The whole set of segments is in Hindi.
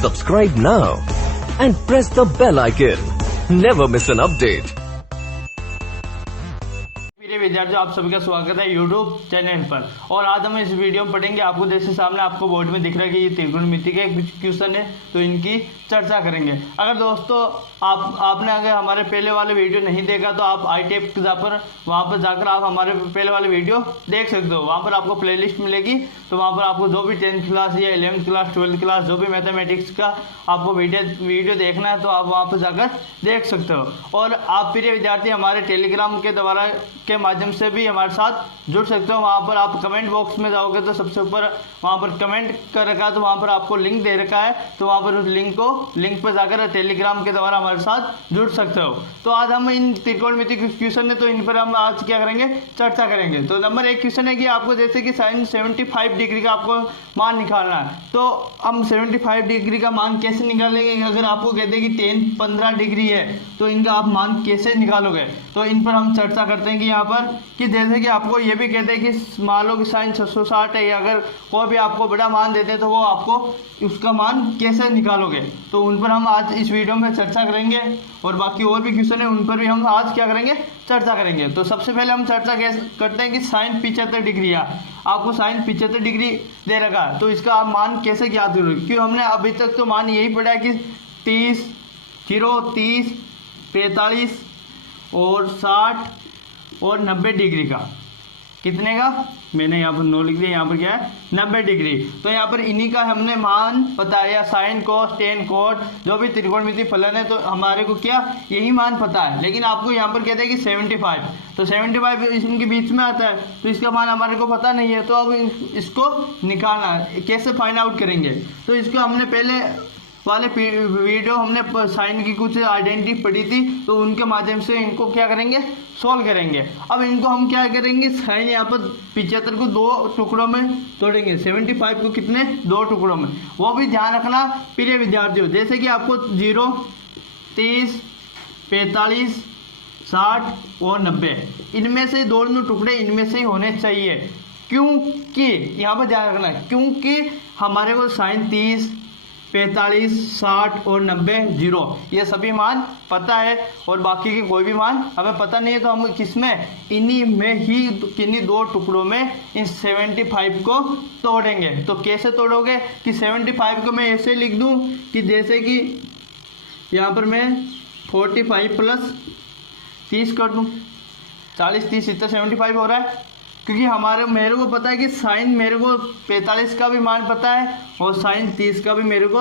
Subscribe now and press the bell icon. Never miss an update. मेरे विद्यार्थियों, आप सभी का स्वागत है YouTube चैनल पर। और आज हम इस वीडियो में पढ़ेंगे, आपको जैसे सामने आपको बोर्ड में दिख रहा है कि ये त्रिकोणमिति के कुछ क्वेश्चन है, तो इनकी चर्चा करेंगे। अगर दोस्तों आपने अगर हमारे पहले वाले वीडियो नहीं देखा तो आप ITAP पर वहाँ पर जाकर आप हमारे पहले वाले वीडियो देख सकते हो। वहाँ पर आपको प्लेलिस्ट मिलेगी, तो वहाँ पर आपको जो भी 10th क्लास या 11th क्लास 12th क्लास जो भी मैथमेटिक्स का आपको वीडियो देखना है तो आप वहाँ पर जाकर देख सकते हो। और आप प्रिय विद्यार्थी हमारे टेलीग्राम के द्वारा के माध्यम से भी हमारे साथ जुड़ सकते हो। वहाँ पर आप कमेंट बॉक्स में जाओगे तो सबसे ऊपर वहाँ पर कमेंट कर रखा है, तो वहाँ पर आपको लिंक दे रखा है, तो वहाँ पर उस लिंक पर जाकर टेलीग्राम के द्वारा हमारे साथ जुड़ सकते हो। तो आज हम इन त्रिकोणमिति क्वेश्चन है, तो इन पर हम आज क्या करेंगे, चर्चा करेंगे। तो नंबर 1 क्वेश्चन है कि आपको जैसे कि साइन 75 डिग्री का आपको मान निकालना है, तो हम 75 डिग्री का मान कैसे निकालेंगे। अगर आपको कहते हैं कि 15 डिग्री है तो इनका आप मान कैसे निकालोगे, तो इन पर हम चर्चा करते हैं कि यहाँ पर कि जैसे कि आपको ये भी कहते हैं कि मान लो कि साइन 660 है, अगर कोई भी आपको बड़ा मान देते हैं तो वो आपको उसका मान कैसे निकालोगे, तो उन पर हम आज इस वीडियो में चर्चा करेंगे। और बाकी और भी क्वेश्चन है उन पर भी हम आज क्या करेंगे, चर्चा करेंगे। तो सबसे पहले हम चर्चा करते हैं कि साइन 75 डिग्री है, आपको साइन 75 डिग्री दे रखा है, तो इसका आप मान कैसे ज्ञात करोगे। क्योंकि हमने अभी तक तो मान यही पढ़ा है कि 30, 45 और 60 और 90 डिग्री का, कितने का मैंने यहाँ पर 9 लिख दिया, यहाँ पर क्या है 90 डिग्री। तो यहाँ पर इन्हीं का हमने मान पता है, या साइन कोस टेन कोट जो भी त्रिकोणमिति फलन है, तो हमारे को क्या यही मान पता है। लेकिन आपको यहाँ पर कहते हैं कि 75, तो 75 इनके बीच में आता है, तो इसका मान हमारे को पता नहीं है। तो अब इसको निकालना है, कैसे फाइंड आउट करेंगे। तो इसको हमने पहले वाले वीडियो हमने साइन की कुछ आइडेंटिटी पढ़ी थी, तो उनके माध्यम से इनको क्या करेंगे, सॉल्व करेंगे। अब इनको हम क्या करेंगे, साइन यहाँ पर 75 को 2 टुकड़ों में तोड़ेंगे, 75 को कितने 2 टुकड़ों में। वो भी ध्यान रखना प्रिय विद्यार्थियों, जैसे कि आपको 0, 30, 45, 60 और 90 इनमें से दोनों टुकड़े इनमें से ही होने चाहिए। क्योंकि यहाँ पर ध्यान रखना, क्योंकि हमारे को साइन 30, 45, 60 और 90 0 ये सभी मान पता है, और बाकी के कोई भी मान हमें पता नहीं है। तो हम किसमें, इन्हीं में ही किन्हीं 2 टुकड़ों में इन 75 को तोड़ेंगे। तो कैसे तोड़ोगे कि 75 को मैं ऐसे लिख दूं कि जैसे कि यहाँ पर मैं 45 प्लस 30 कर दूं, 40 30 इतना 75 हो रहा है। क्योंकि मेरे को पता है कि साइन मेरे को 45 का भी मान पता है और साइन 30 का भी मेरे को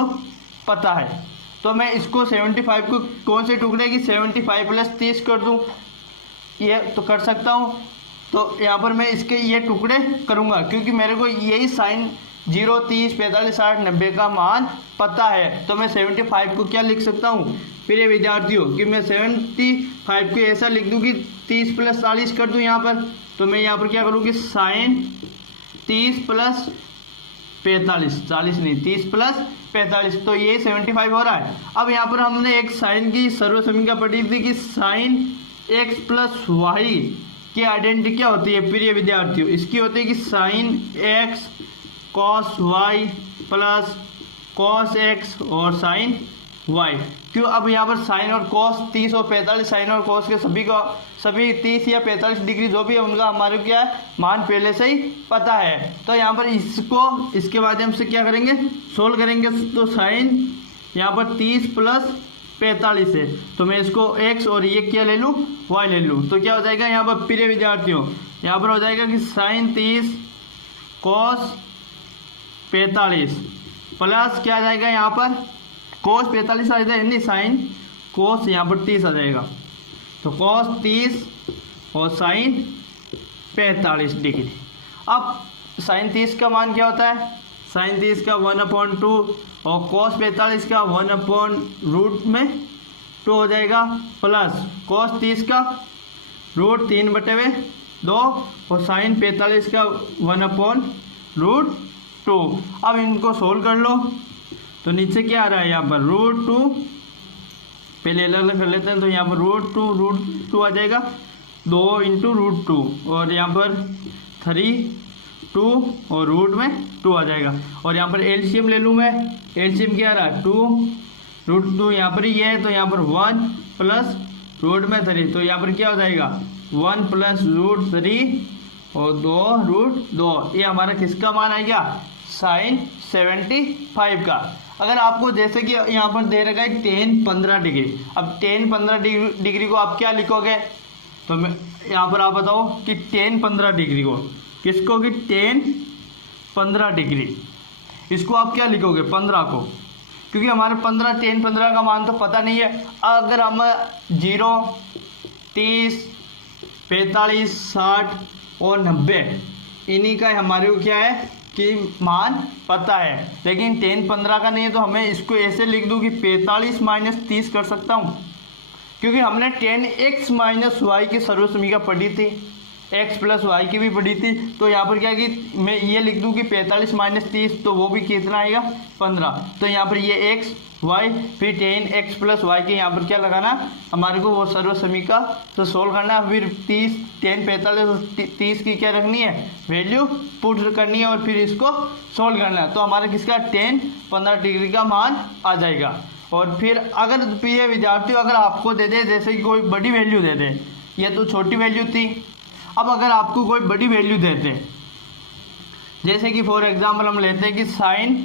पता है। तो मैं इसको 75 को कौन से टुकड़े की 75 प्लस 30 कर दूं, ये तो कर सकता हूं। तो यहाँ पर मैं इसके ये टुकड़े करूँगा, क्योंकि मेरे को यही साइन 0, 30, 45, 60, 90 का मान पता है। तो मैं 75 को क्या लिख सकता हूँ प्रिय विद्यार्थियों, कि मैं 75 को ऐसा लिख दूँ कि 30 प्लस 40 कर दूँ यहाँ पर। तो मैं यहाँ पर क्या करूँ कि साइन 30 प्लस 45, 40 नहीं 30 प्लस 45, तो ये 75 हो रहा है। अब यहाँ पर हमने एक साइन की सर्वसमीका पढ़ी थी कि साइन x प्लस वाई की आइडेंटिटी क्या होती है प्रिय विद्यार्थियों, इसकी होती है कि sine x cos y plus cos x और साइन y। क्यों, अब यहाँ पर साइन और कॉस 30 और 45 साइन और कॉस के सभी 30 या 45 डिग्री जो भी है उनका हमारे क्या है मान पहले से ही पता है। तो यहाँ पर इसके माध्यम से क्या करेंगे, सोल्व करेंगे। तो साइन यहाँ पर 30 प्लस 45 है, तो मैं इसको x और ये क्या ले लूँ, y ले लूँ। तो क्या हो जाएगा यहाँ पर प्रिय विद्यार्थियों, यहाँ पर हो जाएगा कि साइन 30 कॉस 45 प्लस क्या आ जाएगा यहाँ पर कॉस 45 आ जाएगा, नहीं साइन कॉस यहाँ पर 30 आ जाएगा। तो कॉस 30 और साइन 45 डिग्री। अब साइन 30 का मान क्या होता है, साइन 30 का 1/2 और कॉस 45 का 1/√2 हो जाएगा, प्लस कॉस 30 का √3/2 और साइन 45 का 1/√2। अब इनको सोल्व कर लो, तो नीचे क्या आ रहा है यहाँ पर √2, पहले अलग अलग कर लेते हैं। तो यहाँ पर √2 आ जाएगा, 2 × √2 और यहाँ पर 3 2 और रूट में 2 आ जाएगा। और यहाँ पर एलसीएम ले लूँ मैं, एलसीएम क्या आ रहा है 2√2, यहाँ पर ये है तो यहाँ पर 1 प्लस रूट में 3, तो यहाँ पर क्या हो जाएगा 1 प्लस √3 और 2√2। ये हमारा किसका मान आ गया sin 75 का। अगर आपको जैसे कि यहाँ पर दे रखा है 10-15 डिग्री, अब 10-15 डिग्री को आप क्या लिखोगे, तो मैं यहाँ पर आप बताओ कि 10-15 डिग्री को किसको, कि 10-15 डिग्री इसको आप क्या लिखोगे 15 को, क्योंकि हमारे 10-15 का मान तो पता नहीं है। अगर हम 0, 30, 45, 60 और 90 इन्हीं का हमारे को क्या है कि मान पता है, लेकिन 10-15 का नहीं है, तो हमें इसको ऐसे लिख दूँ कि 45 - 30 कर सकता हूँ, क्योंकि हमने 10x - y की सर्वसमीका पढ़ी थी, x + y की भी पढ़ी थी। तो यहाँ पर क्या कि मैं ये लिख दूँ कि 45 - 30, तो वो भी कितना आएगा 15। तो यहाँ पर ये x y फिर 10x + y के यहाँ पर क्या लगाना, हमारे को वो सर्वसमीका तो सोल्व करना है। फिर 30, 10, 45 और 30 की क्या रखनी है वैल्यू पुट करनी है और फिर इसको सोल्व करना है। तो हमारा किसका 10-15 डिग्री का मान आ जाएगा। और फिर अगर प्रिय विद्यार्थी अगर आपको दे दे जैसे कि कोई बड़ी वैल्यू दे दे, ये तो छोटी वैल्यू थी, अब अगर आपको कोई बड़ी वैल्यू देते जैसे कि फॉर एग्जांपल हम लेते हैं कि sin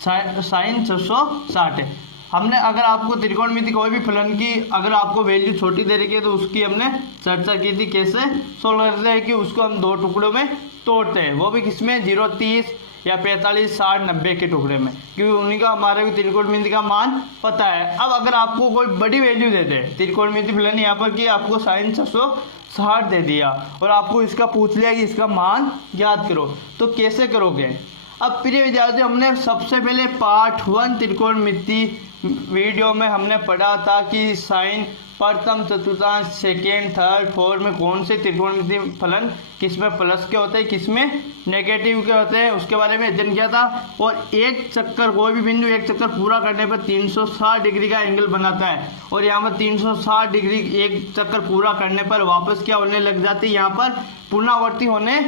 660 है। हमने अगर आपको त्रिकोणमिति कोई भी फलन की अगर आपको वैल्यू छोटी दे रखी है तो उसकी हमने चर्चा की थी कैसे सोल्व करते हैं, कि उसको हम 2 टुकड़ों में तोड़ते हैं, वो भी किसमें 0, 30 या 45, 60, 90 के टुकड़े में, क्योंकि उन्हीं का हमारे को त्रिकोणमिति का मान पता है। अब अगर आपको कोई बड़ी वैल्यू दे दे त्रिकोणमिति फलन यहाँ पर कि आपको sin 660 दे दिया और आपको इसका पूछ लिया कि इसका मान ज्ञात करो, तो कैसे करोगे। अब प्रिय विद्यार्थी हमने सबसे पहले पार्ट 1 त्रिकोणमिति वीडियो में हमने पढ़ा था कि साइन प्रथम, चतुर्थांश, सेकेंड, थर्ड, फोर्थ में कौन से त्रिकोणमिति फलन किसमें प्लस के होते हैं किसमें नेगेटिव के होते हैं उसके बारे में अध्ययन किया था। और एक चक्कर कोई भी बिंदु एक चक्कर पूरा करने पर 360 डिग्री का एंगल बनाता है, और यहाँ पर 360 डिग्री एक चक्कर पूरा करने पर वापस क्या होने लग जाती है, यहाँ पर पुनरावर्ती होने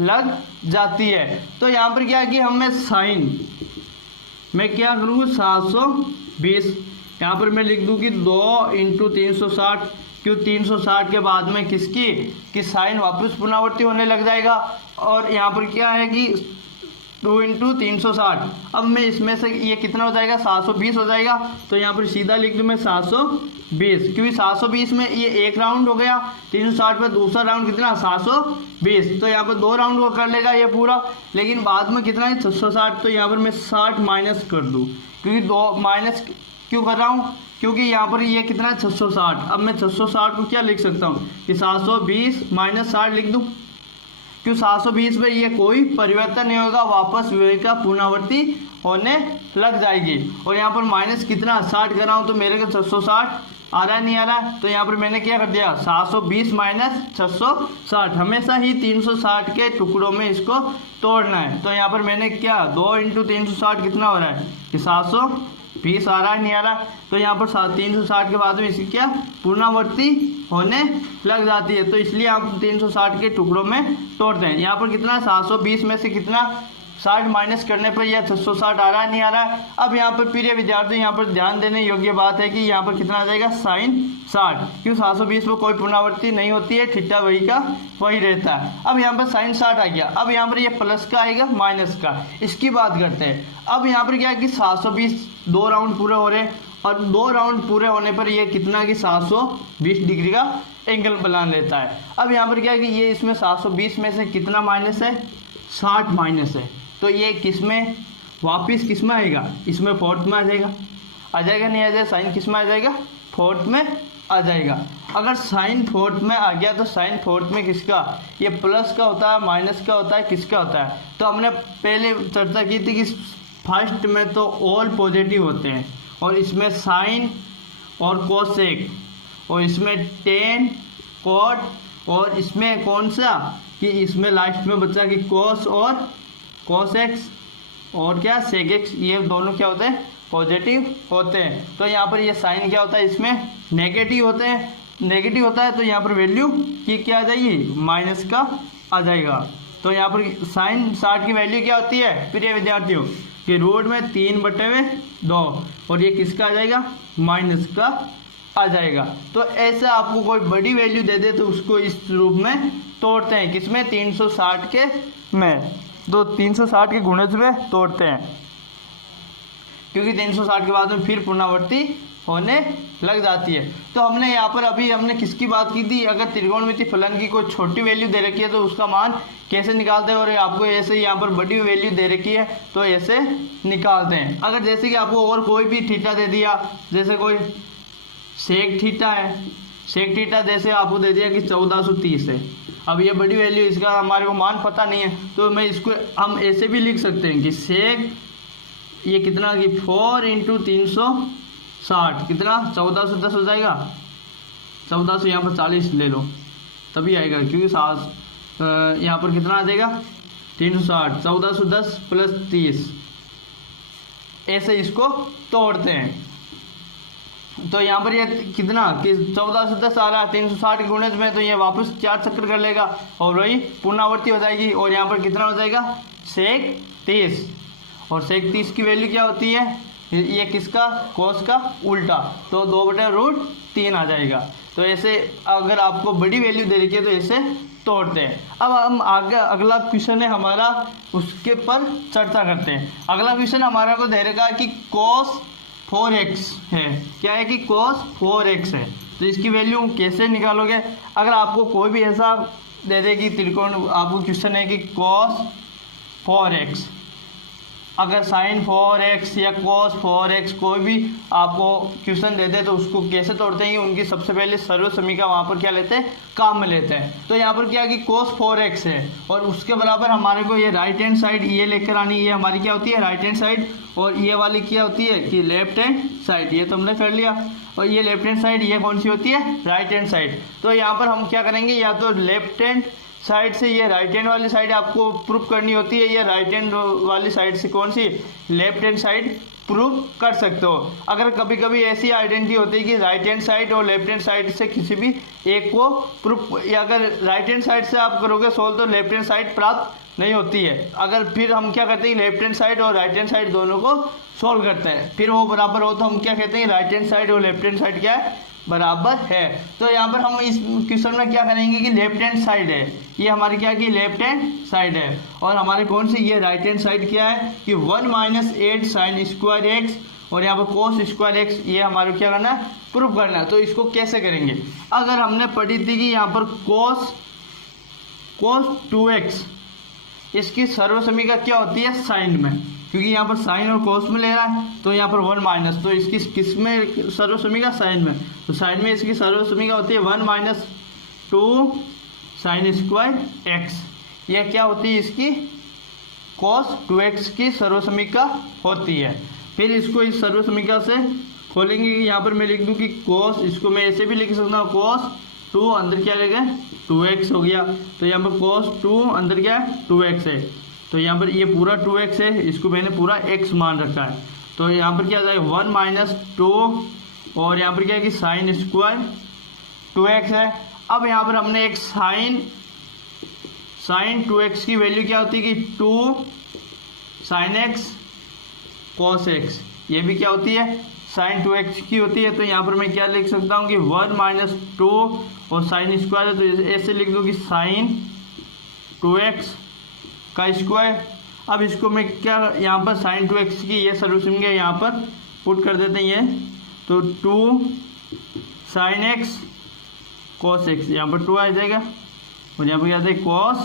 लग जाती है। तो यहाँ पर क्या है कि हमें साइन मैं क्या करूँगा 720, यहाँ पर मैं लिख दूँ कि 2 × 360, क्यों 360 के बाद में किसकी कि साइन वापस पुनरावर्ती होने लग जाएगा। और यहाँ पर क्या है कि 2 × 360, अब मैं इसमें से ये कितना हो जाएगा 720 हो जाएगा, तो यहाँ पर सीधा लिख दूँ मैं 720, क्योंकि 720 में ये एक राउंड हो गया, 360 पर दूसरा राउंड कितना 720, तो यहाँ पर 2 राउंड को कर लेगा ये पूरा, लेकिन बाद में कितना है 660, तो यहाँ पर मैं 60 माइनस कर दूँ, क्योंकि 2 माइनस क्यों कर रहा हूँ क्योंकि यहाँ पर ये कितना है 660। अब मैं 660 को क्या लिख सकता हूँ कि 720 - 60 लिख दूँ, क्यों 720 में ये कोई परिवर्तन नहीं होगा, वापस वही का पुनरावृत्ति होने लग जाएगी। और यहाँ पर माइनस कितना 60 कर रहा हूँ, तो मेरे को 660 आ रहा है नहीं आ रहा है, तो यहाँ पर मैंने क्या कर दिया 720 - 660, हमेशा ही 360 के टुकड़ों में इसको तोड़ना है। तो यहाँ पर मैंने क्या 2 × 360 कितना हो रहा है कि 720 आ रहा है नहीं आ रहा, तो यहाँ पर 360 के बाद में इसकी क्या पुनरावर्ती होने लग जाती है, तो इसलिए आप 360 के टुकड़ों में तोड़ते हैं। यहाँ पर कितना 720 में से कितना 60 माइनस करने पर यह 660 आ रहा है नहीं आ रहा है। अब यहाँ पर प्रिय विद्यार्थी यहाँ पर ध्यान देने योग्य बात है कि यहाँ पर कितना आ जाएगा sin 60, क्यों 720 में कोई पुनरावृत्ति नहीं होती है, थीटा वही का वही रहता है। अब यहाँ पर sin 60 आ गया, अब यहाँ पर ये प्लस का आएगा माइनस का, इसकी बात करते हैं। अब यहाँ पर क्या है कि 720 2 राउंड पूरे हो रहे हैं, और 2 राउंड पूरे होने पर ये कितना कि 720 डिग्री का एंगल बना लेता है। अब यहाँ पर क्या है कि ये इसमें 720 में से कितना माइनस है 60 माइनस है, तो ये किस में वापिस किस में आएगा, इसमें फोर्थ में आ जाएगा नहीं आ जाएगा, साइन किस में आ जाएगा फोर्थ में आ जाएगा। अगर साइन फोर्थ में आ गया तो साइन फोर्थ में किसका ये प्लस का होता है माइनस का होता है किसका होता है, तो हमने पहले चर्चा की थी कि फर्स्ट में तो ऑल पॉजिटिव होते हैं, और इसमें साइन और कोसेक, और इसमें टेन कॉट, और इसमें कौन सा कि इसमें लास्ट में बचा कि कोस और कोसेक्स और क्या सेकेक्स, ये दोनों क्या होते हैं पॉजिटिव होते हैं। तो यहाँ पर ये साइन क्या होता है इसमें नेगेटिव होते हैं, नेगेटिव होता है तो यहाँ पर वैल्यू की क्या आ जाएगी, माइनस का आ जाएगा। तो यहाँ पर साइन 60 की वैल्यू क्या होती है प्रिय विद्यार्थियों, कि रूट में 3/2 और ये किसका आ जाएगा, माइनस का आ जाएगा। तो ऐसा आपको कोई बड़ी वैल्यू दे दे तो उसको इस रूप में तोड़ते हैं, किसमें, 360 के में, तो 360 के गुणज में तोड़ते हैं, क्योंकि 360 के बाद में फिर पुनरावृत्ति होने लग जाती है। तो हमने यहाँ पर अभी हमने किसकी बात की थी, अगर त्रिकोणमितीय फलन की कोई छोटी वैल्यू दे रखी है तो उसका मान कैसे निकालते हैं, और आपको ऐसे यहाँ पर बड़ी वैल्यू दे रखी है तो ऐसे निकालते हैं। अगर जैसे कि आपको और कोई भी थीटा दे दिया, जैसे कोई सेक थीटा है, सेक थीटा जैसे आपको दे दिया कि 1430 है, अब ये बड़ी वैल्यू, इसका हमारे को मान पता नहीं है, तो मैं इसको हम ऐसे भी लिख सकते हैं कि सेक ये कितना कि 4 × 360 कितना 1410 हो जाएगा। 1400 यहाँ पर 40 ले लो तभी आएगा, क्योंकि यहाँ पर कितना आ जाएगा 360, 1410 + 30, ऐसे इसको तोड़ते हैं। तो यहाँ पर ये कितना कि 1410 आ रहा है 360 के गुणज में, तो ये वापस 4 चक्कर कर लेगा और वही पुनरावृत्ति हो जाएगी। और यहाँ पर कितना हो जाएगा, सेक 30, और सेक 30 की वैल्यू क्या होती है, ये किसका, कोस का उल्टा, तो 2/√3 आ जाएगा। तो ऐसे अगर आपको बड़ी वैल्यू दे रखी है तो ऐसे तोड़ते हैं। अब हम आगे अगला क्वेश्चन है हमारा, उसके पर चर्चा करते हैं। अगला क्वेश्चन हमारा को दे रखा है कि cos 4x है, क्या है कि cos 4x है, तो इसकी वैल्यू कैसे निकालोगे। अगर आपको कोई भी ऐसा दे दे कि त्रिकोण, आपको क्वेश्चन है कि cos 4x, अगर sin 4x या cos 4x कोई भी आपको क्वेश्चन देते हैं तो उसको कैसे तोड़ते हैं, उनकी सबसे पहले सर्व समीकरण वहाँ पर क्या लेते हैं, काम में लेते हैं। तो यहाँ पर क्या है कि cos 4x है, और उसके बराबर हमारे को ये राइट हैंड साइड ये लेकर आनी, ये हमारी क्या होती है राइट हैंड साइड, और ये वाली क्या होती है कि लेफ्ट हैंड साइड, ये तो हमने कर लिया। और ये लेफ्ट हैंड साइड ये कौन सी होती है, राइट हैंड साइड। तो यहाँ पर हम क्या करेंगे, या तो लेफ्ट हैंड साइड से ये राइट हैंड वाली साइड आपको प्रूफ करनी होती है, या राइट हैंड वाली साइड से कौन सी, लेफ्ट हैंड साइड प्रूफ कर सकते हो। अगर कभी कभी ऐसी आइडेंटिटी होती है कि राइट हैंड साइड और लेफ्ट हैंड साइड से किसी भी एक को प्रूफ, या अगर राइट हैंड साइड से आप करोगे सोल्व तो लेफ्ट हैंड साइड प्राप्त नहीं होती है। अगर फिर हम क्या करते हैं, लेफ्ट हैंड साइड और राइट हैंड साइड दोनों को सोल्व करते हैं, फिर वो बराबर हो तो हम क्या कहते हैं, राइट हैंड साइड और लेफ्ट हैंड साइड क्या है, बराबर है। तो यहाँ पर हम इस क्वेश्चन में क्या करेंगे कि लेफ्ट हैंड साइड है, ये हमारी क्या की लेफ्ट हैंड साइड है, और हमारे कौन सी ये राइट हैंड साइड क्या है कि 1 - 8 sin² x, और यहाँ पर cos² x, ये हमारे क्या करना है, प्रूफ करना है। तो इसको कैसे करेंगे, अगर हमने पढ़ी थी कि यहाँ पर cos 2x, इसकी सर्व समीकरण क्या होती है, साइन में, क्योंकि यहाँ पर साइन और कोस में ले रहा है, तो यहाँ पर 1 तो इसकी किस में सर्व समीकरण, साइन में, तो साइन में इसकी सर्व समीकरण होती है 1 - 2 sin² x, यह क्या होती है, इसकी cos 2x की सर्व समीकरण होती है। फिर इसको इस सर्व समीकरण से खोलेंगे, यहाँ पर मैं लिख दूँ कि cos, इसको मैं ऐसे भी लिख सकता हूँ, cos 2 अंदर क्या ले गए 2x हो गया, तो यहाँ पर cos 2 अंदर क्या है 2x है, तो यहाँ पर ये पूरा 2x है, इसको मैंने पूरा x मान रखा है। तो यहाँ पर क्या आ जाएगा 1 - 2, और यहाँ पर क्या है कि sin² 2x है। अब यहाँ पर हमने एक sin 2x की वैल्यू क्या होती है कि 2 sin x cos x, ये भी क्या होती है sin 2x की होती है। तो यहाँ पर मैं क्या लिख सकता हूँ कि 1 - 2 और sin² है, तो ऐसे लिख दो कि sin 2x का स्क्वायर। अब इसको मैं क्या यहाँ पर sin 2x की ये सॉल्यूशन के यहाँ पर पुट कर देते हैं, ये तो 2 sin x cos x, यहाँ पर 2 आ जाएगा, और यहाँ पर क्या आता है cos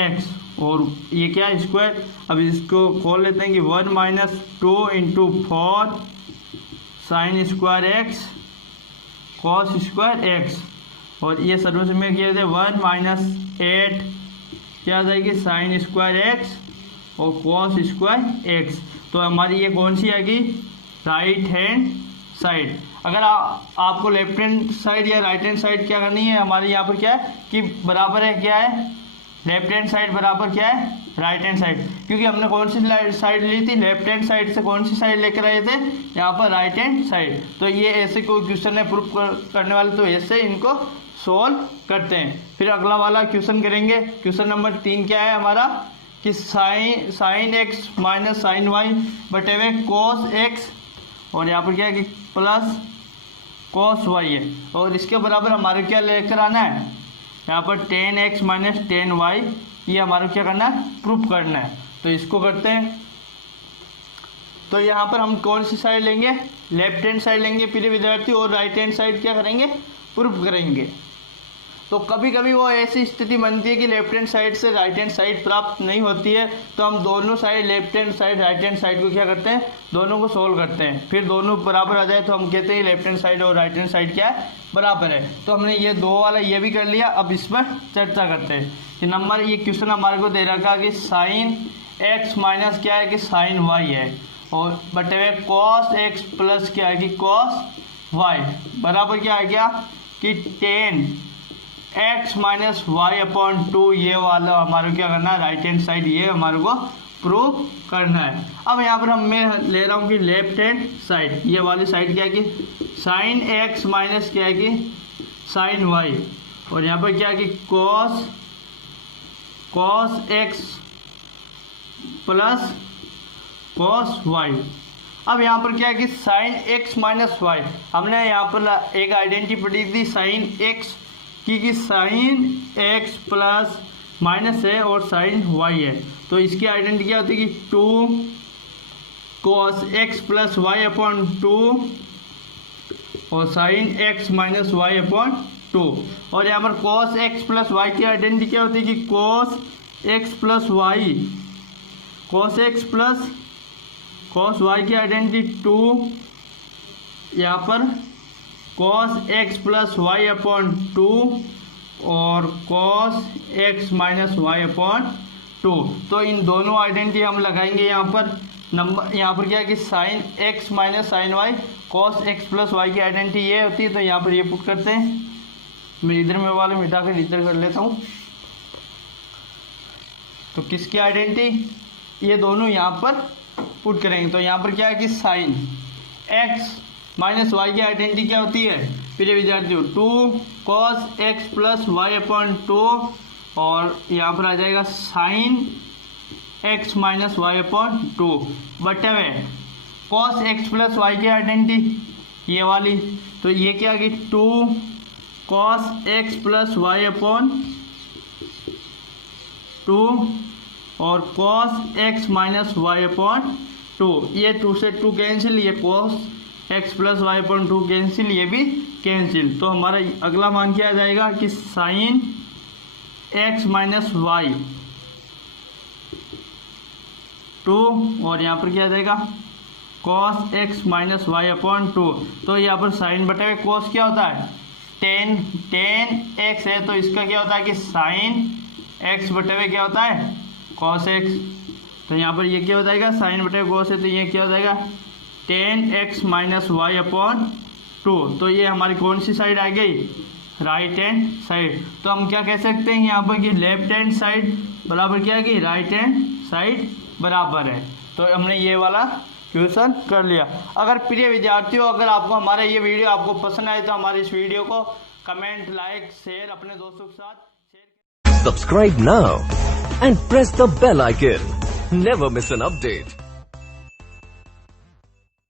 x, और ये क्या है स्क्वायर। अब इसको खोल लेते हैं कि 1 - 2 × 4 sin² x cos² x, और ये सॉल्यूशन में क्या है 1 - 8 क्या आ जाएगी sin² x और cos² x। तो हमारी ये कौन सी आएगी, राइट हैंड साइड। अगर आपको लेफ्ट हैंड साइड या राइट हैंड साइड क्या करनी है, हमारी यहाँ पर क्या है कि बराबर है क्या है लेफ्ट हैंड साइड बराबर क्या है, राइट हैंड साइड, क्योंकि हमने कौन सी साइड ली थी, लेफ्ट हैंड साइड से कौन सी साइड लेकर आए थे, यहाँ पर राइट हैंड साइड। तो ये ऐसे कोई क्वेश्चन है प्रूफ करने वाले, तो ऐसे इनको सोल्व करते हैं। फिर अगला वाला क्वेश्चन करेंगे। क्वेश्चन नंबर 3 क्या है हमारा कि sine X minus sine Y बटे हुए कोस एक्स, और यहाँ पर क्या है कि प्लस कोस वाई है, और इसके बराबर हमारे क्या लेकर आना है, यहाँ पर tan X minus tan Y, ये हमारा क्या करना है, प्रूफ करना है। तो इसको करते हैं। तो यहाँ पर हम कौन सी साइड लेंगे, लेफ्ट हैंड साइड लेंगे प्रिय विद्यार्थी, और राइट हैंड साइड क्या करेंगे, प्रूफ करेंगे। तो कभी कभी वो ऐसी स्थिति बनती है कि लेफ्ट हैंड साइड से राइट हैंड साइड प्राप्त नहीं होती है, तो हम दोनों side left hand side right hand side को क्या करते हैं, दोनों को सोल्व करते हैं। फिर दोनों बराबर आ जाए तो हम कहते हैं लेफ्ट हैंड साइड और राइट हैंड साइड क्या है, बराबर है। तो हमने ये दो वाला ये भी कर लिया। अब इस पर चर्चा करते हैं कि नंबर ये क्वेश्चन हमारे को दे रखा कि साइन एक्स माइनस क्या है कि साइन वाई है, और बटे हुए कॉस एक्स प्लस क्या है कि कॉस वाई बराबर क्या आ गया कि tan X minus Y upon 2, ये वाला हमारे क्या करना है, राइट हैंड साइड ये हमारे को प्रूव करना है। अब यहाँ पर मैं ले रहा हूँ कि लेफ्ट हैंड साइड, ये वाली साइड क्या है कि साइन एक्स माइनस क्या है कि साइन वाई, और यहाँ पर क्या है कि cos X plus cos Y. अब यहाँ पर क्या है कि साइन एक्स माइनस वाई, हमने यहाँ पर एक आइडेंटिटी पढ़ी थी साइन एक्स की साइन एक्स प्लस माइनस है और साइन वाई है, तो इसकी आइडेंटिटी क्या होती है कि 2 cos x plus Y upon 2 और sine x minus Y upon 2। और यहाँ पर cos x प्लस वाई की आइडेंटिटी क्या होती है कि cos x plus Y, cos x plus cos y की आइडेंटिटी 2, यहाँ पर cos x plus Y upon 2 और cos x minus Y upon 2। तो इन दोनों आइडेंटिटी हम लगाएंगे यहाँ पर। नंबर यहाँ पर क्या है कि sine x minus sine Y, cos x plus Y की आइडेंटिटी ये होती है, तो यहाँ पर ये पुट करते हैं। मैं इधर में वाले मिटा कर इधर कर लेता हूँ। तो किसकी आइडेंटिटी, ये दोनों यहाँ पर पुट करेंगे। तो यहाँ पर क्या है कि साइन x माइनस वाई की आइडेंटिटी क्या होती है प्रिय विद्यार्थियों, 2 cos x plus Y upon 2, और यहाँ पर आ जाएगा sine x minus Y upon 2 बटे हुए cos x प्लस वाई की आइडेंटिटी ये वाली, तो ये क्या कि 2 cos x plus Y upon 2 और cos x minus Y upon 2, ये 2 से 2 कैंसिल, ये cos x plus Y upon 2 cancel, ये भी कैंसिल। तो हमारा अगला मान क्या आ जाएगा कि साइन x माइनस वाई 2, और यहाँ पर क्या आ जाएगा cos x minus Y upon 2। तो यहाँ पर साइन बटे हुए cos क्या होता है, टेन x है, तो इसका क्या होता है कि साइन x बटे हुए क्या होता है cos x। तो यहाँ पर ये क्या हो जाएगा, साइन बटे cos है, तो ये क्या हो जाएगा 10x माइनस वाई अपॉन 2। तो ये हमारी कौन सी साइड आ गई, राइट हैंड साइड। तो हम क्या कह सकते हैं यहाँ पर कि लेफ्ट हैंड साइड बराबर क्या है कि राइट हैंड साइड बराबर है। तो हमने ये वाला क्वेश्चन कर लिया। अगर प्रिय विद्यार्थियों, अगर आपको हमारा ये वीडियो आपको पसंद आए तो हमारे इस वीडियो को कमेंट, लाइक, शेयर अपने दोस्तों के साथ share. Subscribe now and press the bell icon. Never miss an update.